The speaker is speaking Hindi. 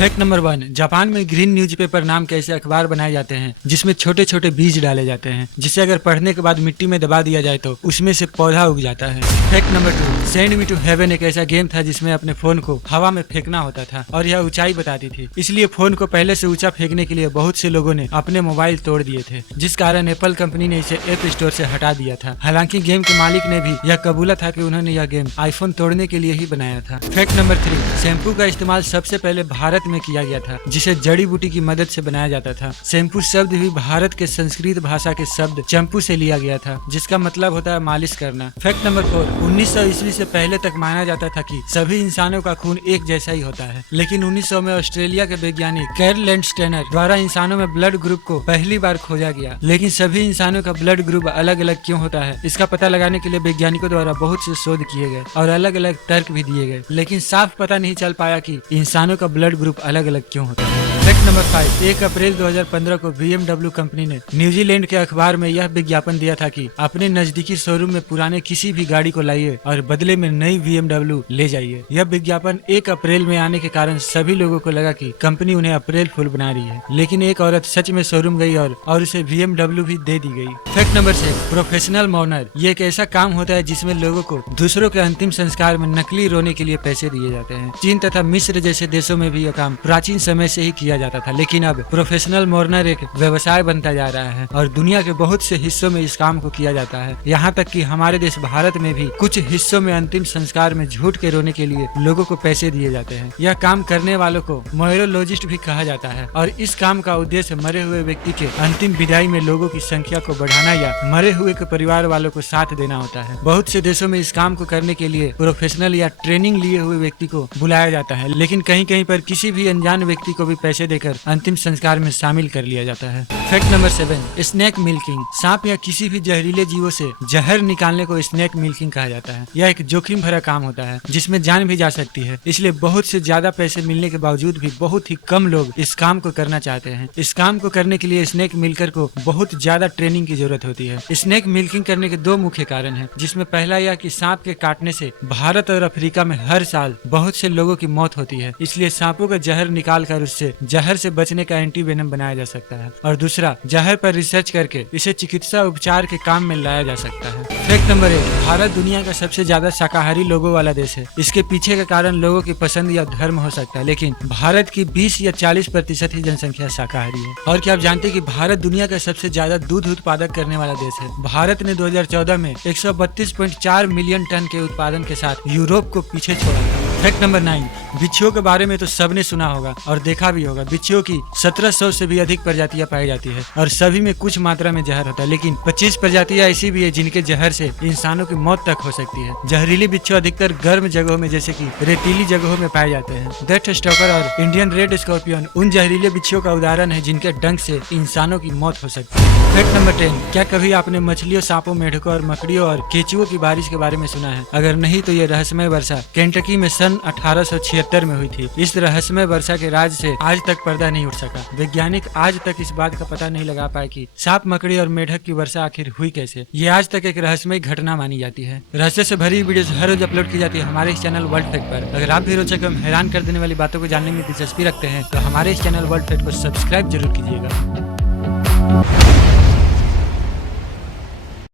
फैक्ट नंबर 1, जापान में ग्रीन न्यूज़पेपर नाम के ऐसे अखबार बनाए जाते हैं जिसमें छोटे छोटे बीज डाले जाते हैं, जिसे अगर पढ़ने के बाद मिट्टी में दबा दिया जाए तो उसमें से पौधा उग जाता है। Fact number 2, send me to heaven एक ऐसा गेम था जिसमें अपने फोन को हवा में फेंकना होता था और यह ऊंचाई बताती थी, इसलिए फोन को पहले से ऊंचा फेंकने के लिए बहुत से लोगों ने अपने मोबाइल तोड़ दिए थे, जिस कारण एप्पल कंपनी ने इसे ऐप स्टोर से हटा दिया था। हालांकि गेम के मालिक ने भी यह कबूला था कि उन्होंने यह गेम आईफोन तोड़ने के लिए ही बनाया था। फैक्ट नंबर 3, शैम्पू का इस्तेमाल सबसे पहले भारत में किया गया था, जिसे जड़ी बूटी की मदद से बनाया जाता था। शैम्पू शब्द भी भारत के संस्कृत भाषा के शब्द चंपू से लिया गया था, जिसका मतलब होता है मालिश करना। फैक्ट नंबर 4, 1900 ईस्वी से पहले तक माना जाता था कि सभी इंसानों का खून एक जैसा ही होता है, लेकिन 1900 में ऑस्ट्रेलिया के वैज्ञानिक कैर्ल लैंडस्टेनर द्वारा इंसानों में ब्लड ग्रुप को पहली बार खोजा गया। लेकिन सभी इंसानों का ब्लड ग्रुप अलग अलग क्यों होता है, इसका पता लगाने के लिए वैज्ञानिकों द्वारा बहुत से शोध किए गए और अलग अलग तर्क भी दिए गए, लेकिन साफ पता नहीं चल पाया कि इंसानों का ब्लड ग्रुप अलग अलग क्यों होता है। फैक्ट नंबर 5, 1 अप्रैल 2015 को BMW कंपनी ने न्यूजीलैंड के अखबार में यह विज्ञापन दिया था कि अपने नजदीकी शोरूम में पुराने किसी भी गाड़ी को लाइए और बदले में नई BMW ले जाइए। यह विज्ञापन 1 अप्रैल में आने के कारण सभी लोगों को लगा कि कंपनी उन्हें अप्रैल फूल बना रही है, लेकिन एक औरत सच में शोरूम गई और उसे BMW भी दे दी गई। फैक्ट नंबर 6, प्रोफेशनल मॉर्नर ये एक ऐसा काम होता है जिसमें लोगों को दूसरों के अंतिम संस्कार में नकली रोने के लिए पैसे दिए जाते हैं। चीन तथा मिस्र जैसे देशों में भी यह काम प्राचीन समय से ही किया जाता था, लेकिन अब प्रोफेशनल मॉर्नर एक व्यवसाय बनता जा रहा है और दुनिया के बहुत से हिस्सों में इस काम को किया जाता है। यहाँ तक कि हमारे देश भारत में भी कुछ हिस्सों में अंतिम संस्कार में झूठ के रोने के लिए लोगों को पैसे दिए जाते हैं। यह काम करने वालों को मोयरोलॉजिस्ट भी कहा जाता है और इस काम का उद्देश्य मरे हुए व्यक्ति के अंतिम विदाई में लोगों की संख्या को बढ़ाना या मरे हुए के परिवार वालों को साथ देना होता है। बहुत से देशों में इस काम को करने के लिए प्रोफेशनल या ट्रेनिंग लिए हुए व्यक्ति को बुलाया जाता है, लेकिन कहीं कहीं पर किसी भी अनजान व्यक्ति को भी पैसे देकर अंतिम संस्कार में शामिल कर लिया जाता है। फैक्ट नंबर 7, स्नेक मिल्किंग सांप या किसी भी जहरीले जीवों से जहर निकालने को स्नेक मिल्किंग कहा जाता है। यह एक जोखिम भरा काम होता है जिसमें जान भी जा सकती है, इसलिए बहुत से ज्यादा पैसे मिलने के बावजूद भी बहुत ही कम लोग इस काम को करना चाहते हैं। इस काम को करने के लिए स्नेक मिल्कर को बहुत ज्यादा ट्रेनिंग की जरूरत होती है। स्नेक मिल्किंग करने के 2 मुख्य कारण हैं, जिसमें पहला यह कि सांप के काटने से भारत और अफ्रीका में हर साल बहुत से लोगों की मौत होती है, इसलिए सांपों का जहर निकाल कर उससे जहर से बचने का एंटी वेनम बनाया जा सकता है। और दूसरा, जहर पर रिसर्च करके इसे चिकित्सा उपचार के काम में लाया जा सकता है। फैक्ट नंबर 1, भारत दुनिया का सबसे ज्यादा शाकाहारी लोगों वाला देश है। इसके पीछे का कारण लोगों की पसंद या धर्म हो सकता है, लेकिन भारत की 20 या 40% ही जनसंख्या शाकाहारी है। और क्या आप जानते हैं कि भारत दुनिया का सबसे ज्यादा दूध उत्पादक करने वाला देश है। भारत ने 2014 में 132.4 मिलियन टन के उत्पादन के साथ यूरोप को पीछे छोड़ा था। फैक्ट नंबर 9, बिच्छुओं के बारे में तो सबने सुना होगा और देखा भी होगा। बिच्छुओं की 1700 से भी अधिक प्रजातियां पाई जाती है और सभी में कुछ मात्रा में जहर होता है, लेकिन 25 प्रजातियां ऐसी भी है जिनके जहर से इंसानों की मौत तक हो सकती है। जहरीले बिच्छू अधिकतर गर्म जगहों में जैसे कि रेतीली जगहों में पाए जाते हैं। डेथ स्टॉकर और इंडियन रेड स्कॉर्पियन उन जहरीले बिच्छुओं का उदाहरण है जिनके डंक से इंसानों की मौत हो सकती है। फैक्ट नंबर 10, क्या कभी आपने मछलियों, सांपों, मेढकों और मकड़ियों और केचुओं की बारिश के बारे में सुना है? अगर नहीं तो ये रहस्यमय वर्षा केंटकी में सन 1876 में हुई थी। इस रहस्यमय वर्षा के राज से आज तक पर्दा नहीं उठ सका। वैज्ञानिक आज तक इस बात का पता नहीं लगा पाए कि सांप, मकड़ी और मेढक की वर्षा आखिर हुई कैसे। ये आज तक एक रहस्यमय घटना मानी जाती है। रहस्य से भरी वीडियोस हर रोज अपलोड की जाती है हमारे इस चैनल वर्ल्ड फैक्ट पर। अगर आप भी रोचक एवं हैरान कर देने वाली बातों को जानने में दिलचस्पी रखते हैं तो हमारे इस चैनल वर्ल्ड फैक्ट को सब्सक्राइब जरूर कीजिएगा।